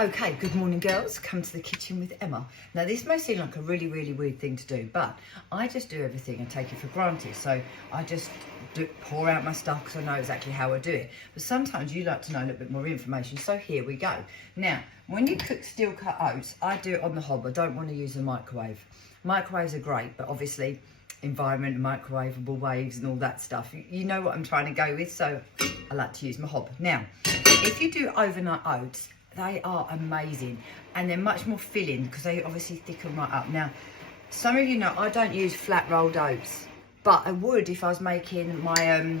Okay, good morning girls, come to the kitchen with Emma. Now this may seem like a really weird thing to do, but I just do everything and take it for granted. So I just pour out my stuff because I know exactly how I do it. But sometimes you like to know a little bit more information, so here we go. Now, when you cook steel cut oats, I do it on the hob. I don't want to use a microwave. Microwaves are great, but obviously environment, microwavable waves and all that stuff. You know what I'm trying to go with, so I like to use my hob. Now, if you do overnight oats, they are amazing and they're much more filling because they obviously thicken right up. Now, some of you know I don't use flat rolled oats, but I would if I was making my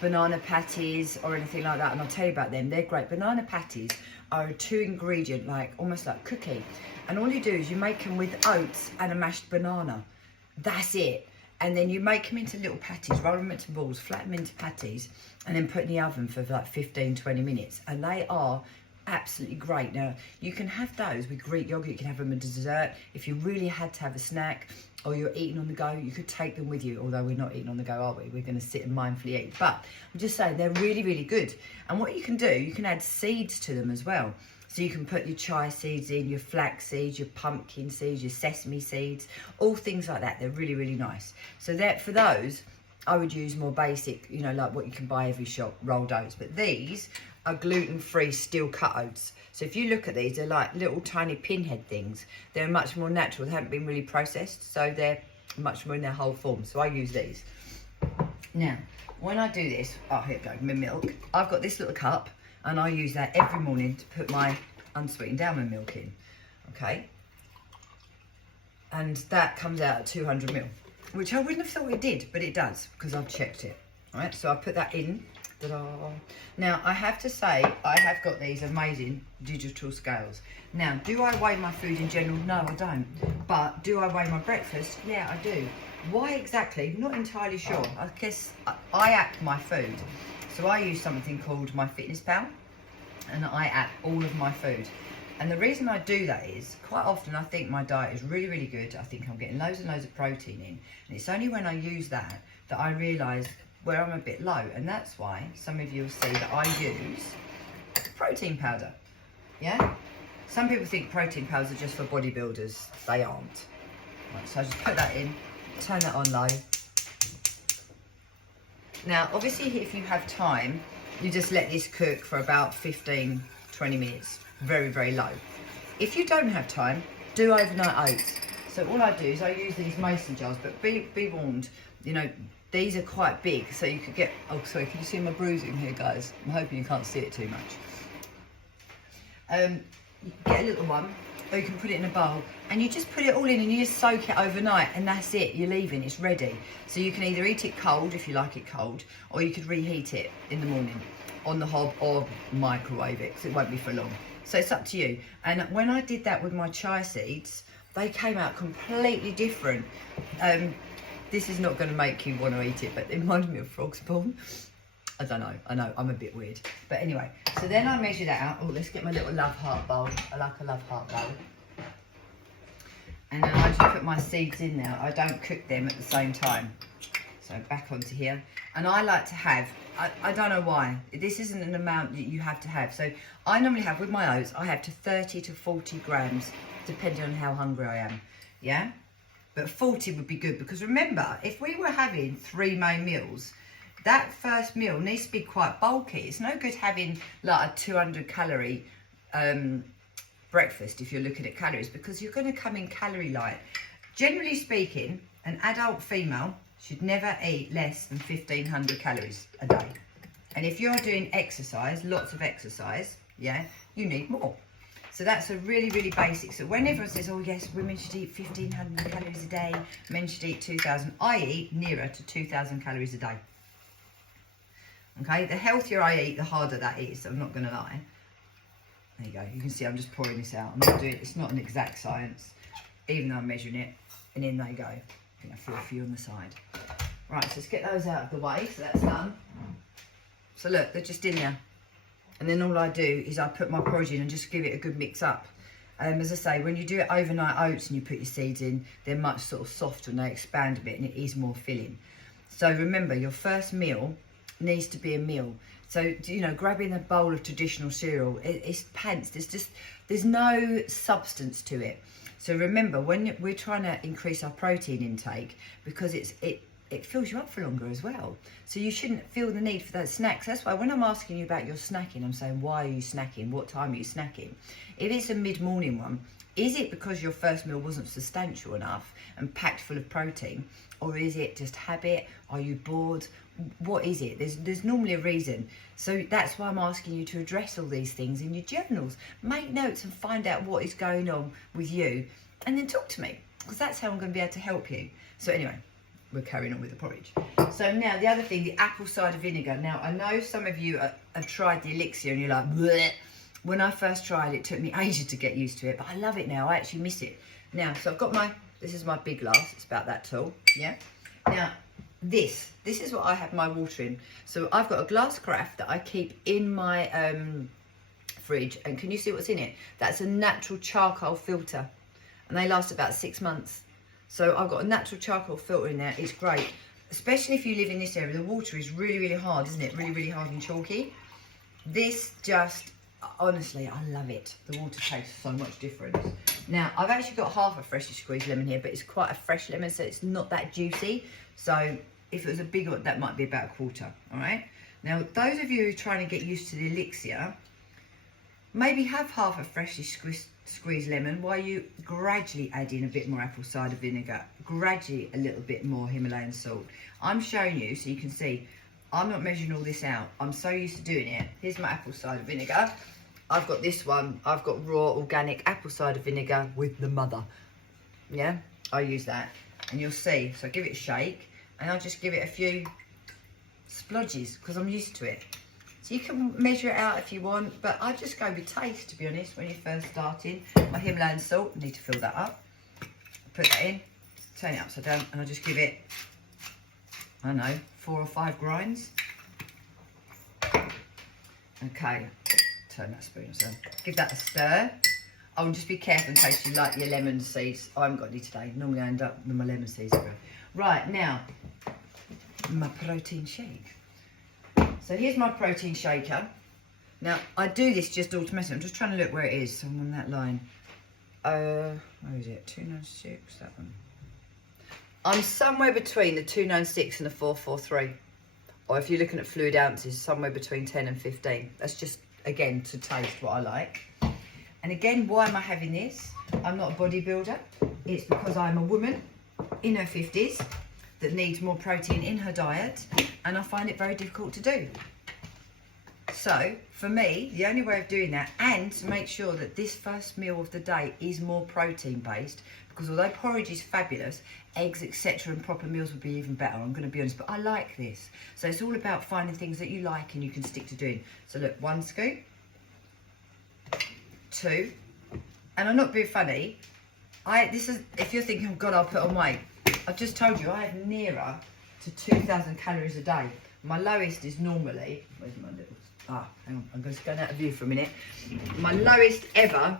banana patties or anything like that, and I'll tell you about them. They're great. Banana patties are a 2-ingredient, like almost like cookie, and all you do is you make them with oats and a mashed banana. That's it. And then you make them into little patties, roll them into balls, flatten them into patties, and then put in the oven for like 15-20 minutes, and they are absolutely great. Now you can have those with Greek yogurt, you can have them as dessert. If you really had to have a snack or you're eating on the go, you could take them with you, although we're not eating on the go, are we? We're going to sit and mindfully eat. But I'm just saying they're really good. And what you can do, you can add seeds to them as well. So you can put your chia seeds in, your flax seeds, your pumpkin seeds, your sesame seeds, all things like that. They're really nice. So that for those I would use more basic, you know, like what you can buy every shop, rolled oats. But these are gluten-free steel cut oats. So if you look at these, they're like little tiny pinhead things. They're much more natural. They haven't been really processed, so they're much more in their whole form. So I use these. Now, when I do this, oh, here we go, my milk. I've got this little cup, and I use that every morning to put my unsweetened almond milk in, okay? And that comes out at 200 ml, which I wouldn't have thought it did, but it does, because I've checked it, all right? So I put that in. Now, I have to say, I have got these amazing digital scales. Now, do I weigh my food in general? No, I don't. But do I weigh my breakfast? Yeah, I do. Why exactly? Not entirely sure. I guess I app my food. So I use something called My Fitness Pal, and I app all of my food. And the reason I do that is, quite often I think my diet is really good. I think I'm getting loads and loads of protein in. And it's only when I use that I realise where I'm a bit low, and that's why some of you will see that I use protein powder. Yeah, some people think protein powders are just for bodybuilders. They aren't. Right, so I just put that in, turn that on low. Now obviously if you have time, you just let this cook for about 15-20 minutes, very low. If you don't have time, do overnight oats. So all I do is I use these mason jars, but be warned, you know, these are quite big, so you could get, oh sorry, can you see my bruising here, guys? I'm hoping you can't see it too much. You get a little one, or you can put it in a bowl, and you just put it all in and you just soak it overnight, and that's it, you're leaving, it's ready. So you can either eat it cold, if you like it cold, or you could reheat it in the morning on the hob or microwave it, because it won't be for long. So it's up to you. And when I did that with my chia seeds, they came out completely different. This is not going to make you want to eat it, but it reminded me of frog spawn. I don't know. I know, I'm a bit weird. But anyway, so then I measure that out. Oh, let's get my little love heart bowl. I like a love heart bowl. And then I just put my seeds in there. I don't cook them at the same time. So back onto here. And I like to have, I don't know why, this isn't an amount that you have to have. So I normally have, with my oats, I have to 30 to 40 grams, depending on how hungry I am. Yeah? But 40 would be good, because remember, if we were having 3 main meals, that first meal needs to be quite bulky. It's no good having like a 200 calorie breakfast if you're looking at calories, because you're going to come in calorie light. Generally speaking, an adult female should never eat less than 1,500 calories a day. And if you're doing exercise, lots of exercise, yeah, you need more. So that's a really basic. So when everyone says, oh yes, women should eat 1,500 calories a day, men should eat 2,000, I eat nearer to 2,000 calories a day. Okay, the healthier I eat, the harder that is, I'm not going to lie. There you go, you can see I'm just pouring this out. I'm not doing it, it's not an exact science, even though I'm measuring it. And in they go. I think I feel a few on the side. Right, so let's get those out of the way, so that's done. So look, they're just in there. And then all I do is I put my porridge in and just give it a good mix up. As I say, when you do it overnight oats and you put your seeds in, they're much sort of softer and they expand a bit and it is more filling. So remember, your first meal needs to be a meal. So, you know, grabbing a bowl of traditional cereal, it's pants. There's no substance to it. So remember, when we're trying to increase our protein intake, because it fills you up for longer as well. So you shouldn't feel the need for those snacks. That's why when I'm asking you about your snacking, I'm saying, why are you snacking? What time are you snacking? If it's a mid-morning one, is it because your first meal wasn't substantial enough and packed full of protein? Or is it just habit? Are you bored? What is it? There's normally a reason. So that's why I'm asking you to address all these things in your journals. Make notes and find out what is going on with you, and then talk to me, because that's how I'm going to be able to help you. So anyway, we're carrying on with the porridge. So now the other thing, the apple cider vinegar. Now I know some of you have tried the elixir and you're like, bleh. When I first tried it took me ages to get used to it, but I love it now. I actually miss it. Now, so I've got this is my big glass. It's about that tall, yeah? Now, this is what I have my water in. So I've got a glass carafe that I keep in my fridge. And can you see what's in it? That's a natural charcoal filter. And they last about 6 months. So I've got a natural charcoal filter in there. It's great. Especially if you live in this area. The water is really, really hard, isn't it? Really, really hard and chalky. This just... honestly, I love it. The water tastes so much different. Now, I've actually got half a freshly squeezed lemon here, but it's quite a fresh lemon, so it's not that juicy. So if it was a big one, that might be about a quarter, all right? Now, those of you who are trying to get used to the elixir, maybe have half a freshly squeezed lemon while you gradually add in a bit more apple cider vinegar, gradually a little bit more Himalayan salt. I'm showing you so you can see I'm not measuring all this out. I'm so used to doing it. Here's my apple cider vinegar. I've got this one. I've got raw organic apple cider vinegar with the mother. Yeah, I use that. And you'll see. So I give it a shake and I'll just give it a few splodges because I'm used to it. So you can measure it out if you want, but I just go with taste, to be honest, when you're first starting. My Himalayan salt, I need to fill that up. Put that in, turn it upside down, and I'll just give it, I don't know, 4 or 5 grinds. Okay, turn that spoon upside. Give that a stir. Oh, and just be careful in case you like your lemon seeds. I haven't got any today. Normally I end up with my lemon seeds everywhere. Right, now, my protein shake. So here's my protein shaker. Now, I do this just automatically. I'm just trying to look where it is. So I'm on that line. Where is it? 296, that one. I'm somewhere between the 296 and the 443. Or if you're looking at fluid ounces, somewhere between 10 and 15. That's just, again, to taste what I like. And again, why am I having this? I'm not a bodybuilder. It's because I'm a woman in her 50s that needs more protein in her diet, and I find it very difficult to do. So, for me, the only way of doing that, and to make sure that this first meal of the day is more protein-based, because although porridge is fabulous, eggs, etc., and proper meals would be even better, I'm going to be honest, but I like this. So it's all about finding things that you like and you can stick to doing. So look, 1 scoop, 2, and I'm not being funny, this is, if you're thinking, oh God, I'll put on weight, I've just told you I have nearer to 2,000 calories a day. My lowest is normally, where's my little, hang on, I'm just going out of view for a minute. My lowest ever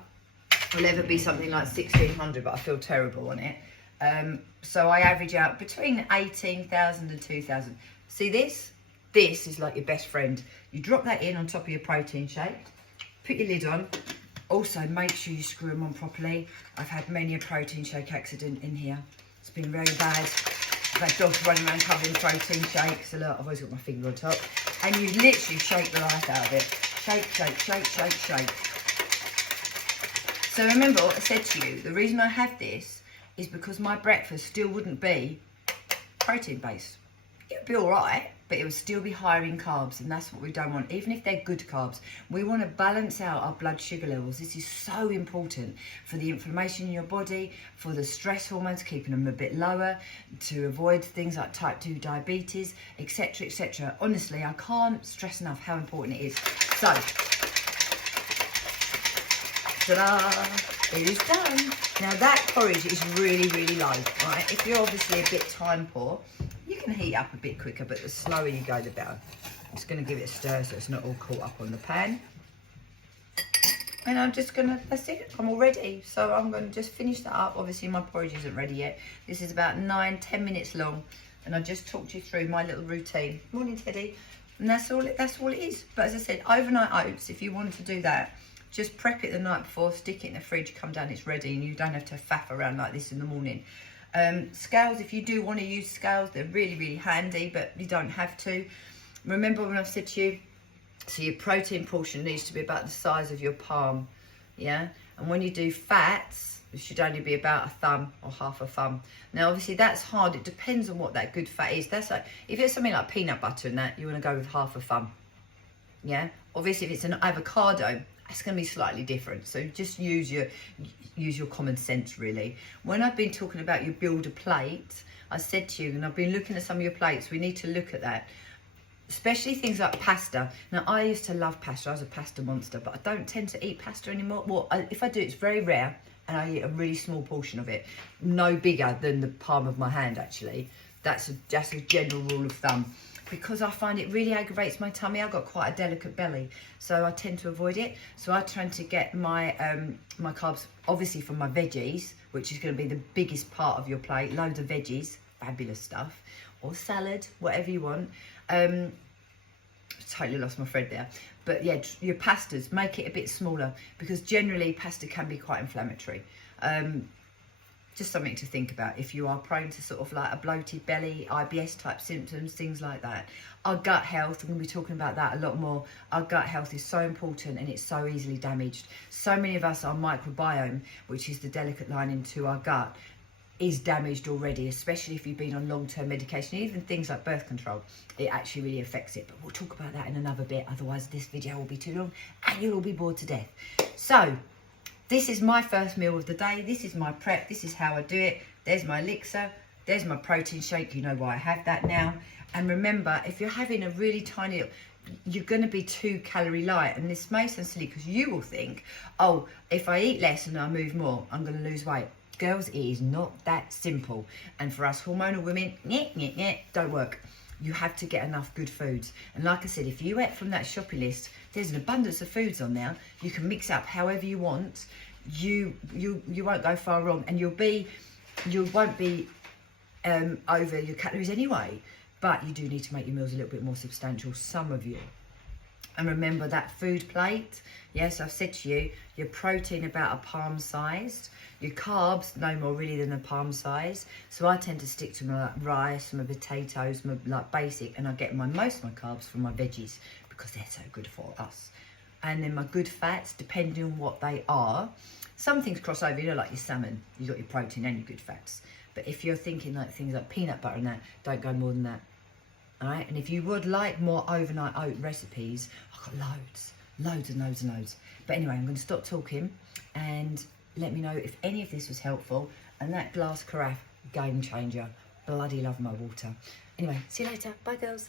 will ever be something like 1,600, but I feel terrible on it. So I average out between 18,000 and 2,000. See this? This is like your best friend. You drop that in on top of your protein shake, put your lid on. Also, make sure you screw them on properly. I've had many a protein shake accident in here. It's been very bad. I've had dogs running around covering protein shakes. So look, I've always got my finger on top. And you literally shake the life out of it. Shake, shake, shake, shake, shake. So remember what I said to you. The reason I have this is because my breakfast still wouldn't be protein based. It would be all right, but it would still be higher in carbs, and that's what we don't want. Even if they're good carbs, we want to balance out our blood sugar levels. This is so important for the inflammation in your body, for the stress hormones, keeping them a bit lower, to avoid things like type 2 diabetes, etc., etc. Honestly, I can't stress enough how important it is. So, ta-da! It is done. Now that porridge is really, really low, right? If you're obviously a bit time poor, you can heat up a bit quicker, but the slower you go, the better. I'm just going to give it a stir so it's not all caught up on the pan. And I'm just going to, that's it, I'm all ready. So I'm going to just finish that up. Obviously my porridge isn't ready yet. This is about 9-10 minutes long. And I just talked you through my little routine. Morning, Teddy. And that's all it is. But as I said, overnight oats, if you wanted to do that, just prep it the night before, stick it in the fridge, come down, it's ready, and you don't have to faff around like this in the morning. Scales, if you do want to use scales, they're really, really handy, but you don't have to. Remember when I said to you, so your protein portion needs to be about the size of your palm, yeah? And when you do fats, it should only be about a thumb or half a thumb. Now, obviously, that's hard. It depends on what that good fat is. That's like, if it's something like peanut butter and that, you want to go with half a thumb, yeah? Obviously, if it's an avocado, it's going to be slightly different. So just use your common sense, really. When I've been talking about your builder plate, I said to you, and I've been looking at some of your plates, we need to look at that. Especially things like pasta. Now, I used to love pasta. I was a pasta monster, but I don't tend to eat pasta anymore. Well, if I do, it's very rare, and I eat a really small portion of it. No bigger than the palm of my hand, actually. That's just a general rule of thumb. Because I find it really aggravates my tummy. I've got quite a delicate belly, so I tend to avoid it. So I try to get my my carbs, obviously, from my veggies, which is going to be the biggest part of your plate. Loads of veggies, fabulous stuff. Or salad, whatever you want. Totally lost my thread there. But yeah, your pastas, make it a bit smaller, because generally pasta can be quite inflammatory. Just something to think about if you are prone to sort of like a bloated belly, IBS type symptoms, things like that. Our gut health, I'm going to be talking about that a lot more. Our gut health is so important, and it's so easily damaged. So many of us, our microbiome, which is the delicate lining to our gut, is damaged already, especially if you've been on long-term medication. Even things like birth control, it actually really affects it. But we'll talk about that in another bit, otherwise this video will be too long and you'll all be bored to death. So this is my first meal of the day. This is my prep. This is how I do it. There's my elixir. There's my protein shake. You know why I have that now. And remember, if you're having a really tiny, you're going to be 2 calorie light. And this may sound silly, because you will think, oh, if I eat less and I move more, I'm going to lose weight. Girls, it is not that simple. And for us hormonal women, don't work. You have to get enough good foods. And like I said, if you ate from that shopping list, there's an abundance of foods on there. You can mix up however you want. You won't go far wrong, and you won't be over your calories anyway. But you do need to make your meals a little bit more substantial, some of you. And remember that food plate. Yes, I've said to you, your protein about a palm sized, your carbs no more really than a palm size. So I tend to stick to my rice, my potatoes, my like basic, and I get most of my carbs from my veggies, because they're so good for us. And then my good fats, depending on what they are. Some things cross over, you know, like your salmon, you got your protein and your good fats. But if you're thinking like things like peanut butter and that, don't go more than that. All right, and if you would like more overnight oat recipes, I've got loads and loads. But anyway, I'm going to stop talking and let me know if any of this was helpful. And that glass carafe, game changer. Bloody love my water. Anyway, see you later. Bye, girls.